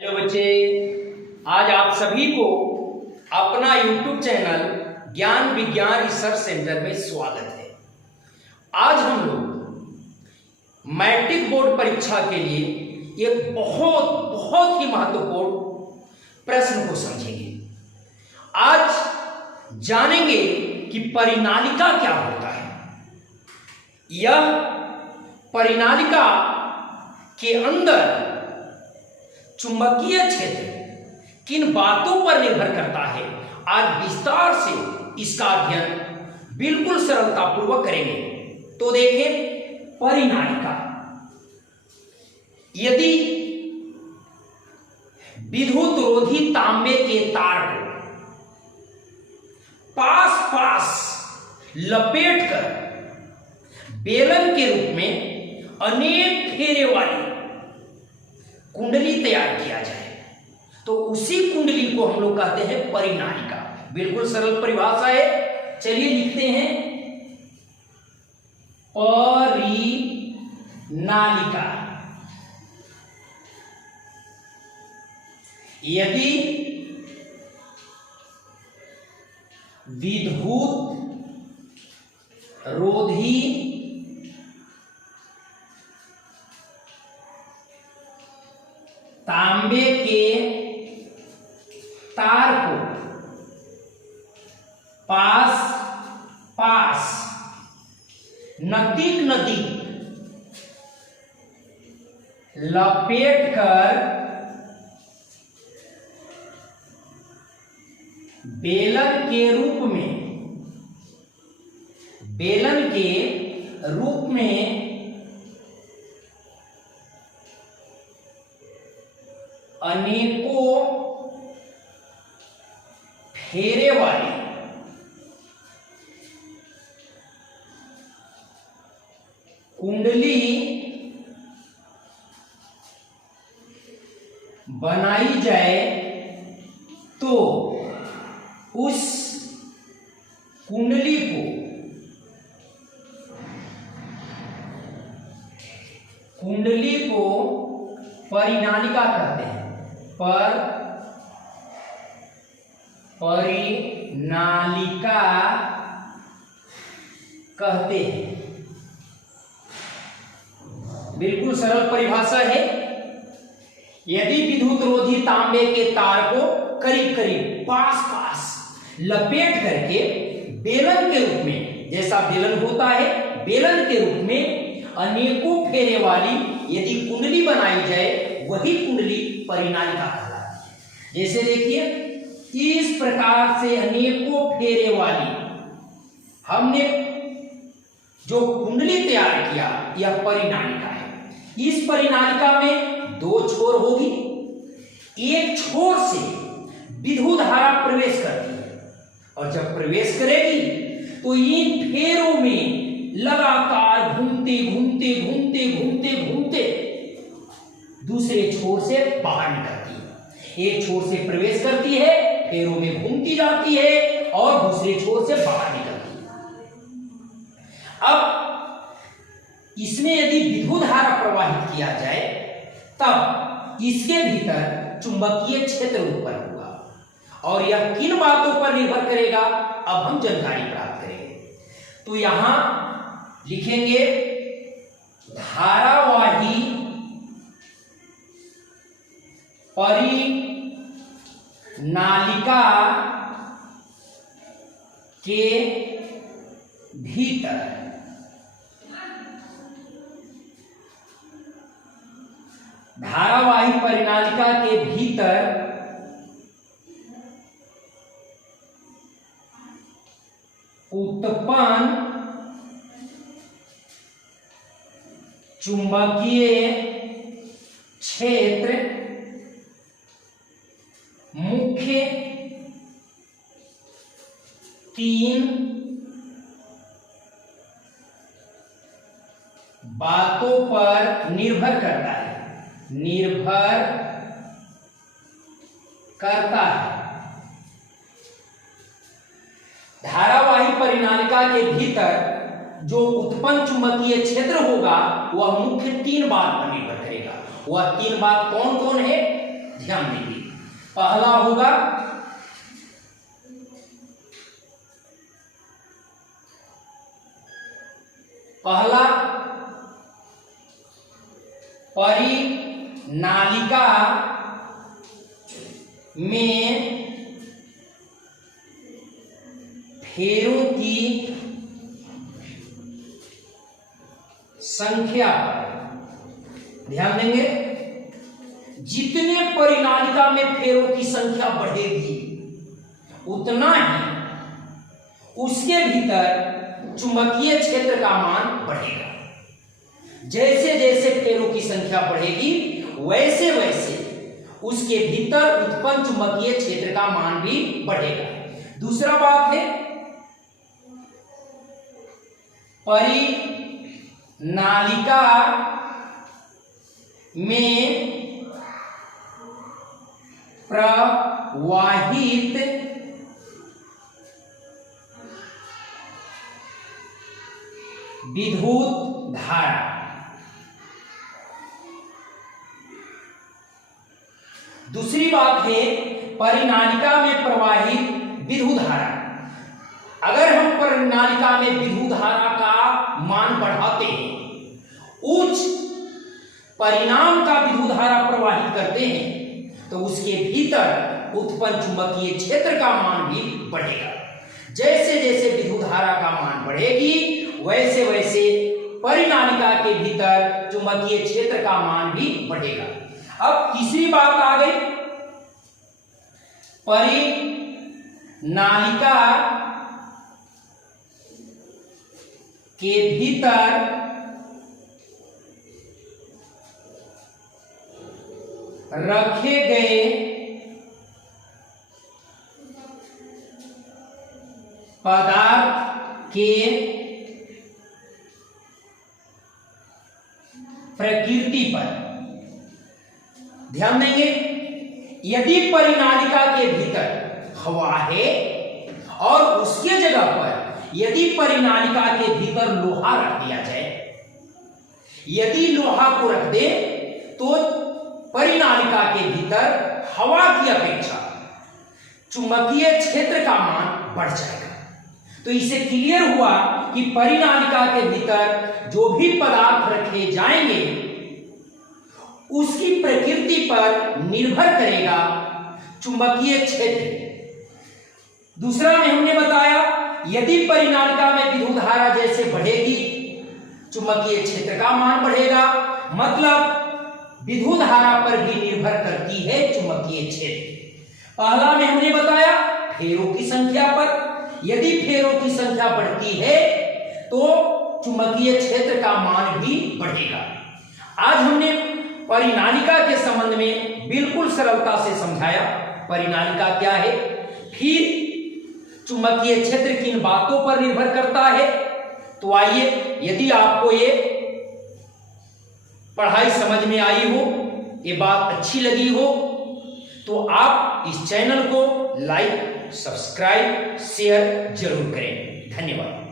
Hello बच्चे, आज आप सभी को अपना YouTube चैनल ज्ञान विज्ञान रिसर्च सेंटर में स्वागत है। आज हम लोग मैट्रिक बोर्ड परीक्षा के लिए एक बहुत ही महत्वपूर्ण प्रश्न को समझेंगे। आज जानेंगे कि परिनालिका क्या होता है। यह परिनालिका के अंदर चुंबकीय क्षेत्र किन बातों पर निर्भर करता है, आज विस्तार से इसका अध्ययन बिल्कुल सरलतापूर्वक करेंगे। तो देखें, परिनालिका, यदि विद्युत रोधी तांबे के तार को पास लपेटकर बेलन के रूप में अनेक फेरे वाली कुंडली तैयार किया जाए तो उसी कुंडली को हम लोग कहते हैं परिनालिका। बिल्कुल सरल परिभाषा है, चलिए लिखते हैं परिनालिका। यदि विद्युत रोधी तांबे के तार को पास नज़दीक लपेटकर बेलन के रूप में अनेकों फेरे वाली कुंडली बनाई जाए तो उस कुंडली को परिनालिका कहते हैं। परिनालिका कहते हैं। बिल्कुल सरल परिभाषा है। यदि विद्युत रोधी तांबे के तार को करीब पास लपेट करके बेलन के रूप में, जैसा बेलन होता है, बेलन के रूप में अनेकों फेरे वाली यदि कुंडली बनाई जाए, वही कुंडली परिनालिका कहलाती है। जैसे देखिए, इस प्रकार से अनेकों फेरे वाली हमने जो कुंडली तैयार किया, यह परिनालिका है। इस परिनालिका में दो छोर होगी। एक छोर से विद्युत धारा प्रवेश करती है और जब प्रवेश करेगी तो इन फेरों में लगातार घूमते दूसरे छोर से बाहर निकलती है। एक छोर से प्रवेश करती है, फेरों में घूमती जाती है और दूसरे छोर से बाहर निकलती है। अब इसमें यदि विद्युत धारा प्रवाहित किया जाए तब इसके भीतर चुंबकीय क्षेत्र उत्पन्न होगा और यह किन बातों पर निर्भर करेगा, अब हम जानकारी प्राप्त करेंगे। तो यहां लिखेंगे धारावाही परिनालिका के भीतर धारावाही परिनालिका के भीतर उत्पन्न चुंबकीय क्षेत्र मुख्य तीन बातों पर निर्भर करता है। धारावाही परिनालिका के भीतर जो उत्पन्न चुंबकीय क्षेत्र होगा वह मुख्य तीन बात पर निर्भर करेगा। वह तीन बात कौन कौन है? ध्यान देंगे। पहला होगा पहला परिनालिका में फेरों की संख्या पर ध्यान देंगे। जितने परिनालिका में फेरों की संख्या बढ़ेगी उतना ही उसके भीतर चुंबकीय क्षेत्र का मान बढ़ेगा। जैसे जैसे फेरों की संख्या बढ़ेगी वैसे वैसे उसके भीतर उत्पन्न चुंबकीय क्षेत्र का मान भी बढ़ेगा। दूसरा बात है परिनालिका में प्रवाहित विद्युत धारा दूसरी बात है परिनालिका में प्रवाहित विद्युत धारा। अगर हम परिनालिका में विद्युत धारा का मान बढ़ाते हैं, उच्च परिणाम का विद्युत धारा प्रवाहित करते हैं, तो उसके भीतर उत्पन्न चुंबकीय क्षेत्र का मान भी बढ़ेगा। जैसे जैसे विद्युत धारा का मान बढ़ेगी वैसे वैसे परिनालिका के भीतर चुंबकीय क्षेत्र का मान भी बढ़ेगा। अब तीसरी बात आ गई परिनालिका के भीतर रखे गए पदार्थ के प्रकृति पर ध्यान देंगे। यदि परिनालिका के भीतर हवा है और उसके जगह पर यदि परिनालिका के भीतर लोहा रख दिया जाए, यदि लोहा को रख दे तो परिनालिका के भीतर हवा की अपेक्षा चुंबकीय क्षेत्र का मान बढ़ जाएगा। तो इससे क्लियर हुआ कि परिनालिका के भीतर जो भी पदार्थ रखे जाएंगे उसकी प्रकृति पर निर्भर करेगा चुंबकीय क्षेत्र। दूसरा में हमने बताया यदि परिनालिका में विद्युत धारा जैसे बढ़ेगी चुंबकीय क्षेत्र का मान बढ़ेगा, मतलब विद्युत धारा पर भी निर्भर करती है चुंबकीय क्षेत्र। पहला में हमने बताया फेरों की संख्या पर, यदि फेरों की संख्या बढ़ती है तो चुंबकीय क्षेत्र का मान भी बढ़ेगा। आज हमने परिनालिका के संबंध में बिल्कुल सरलता से समझाया परिनालिका क्या है, फिर चुंबकीय क्षेत्र किन बातों पर निर्भर करता है। तो आइए, यदि आपको ये पढ़ाई समझ में आई हो, ये बात अच्छी लगी हो, तो आप इस चैनल को लाइक, सब्सक्राइब, शेयर जरूर करें। धन्यवाद।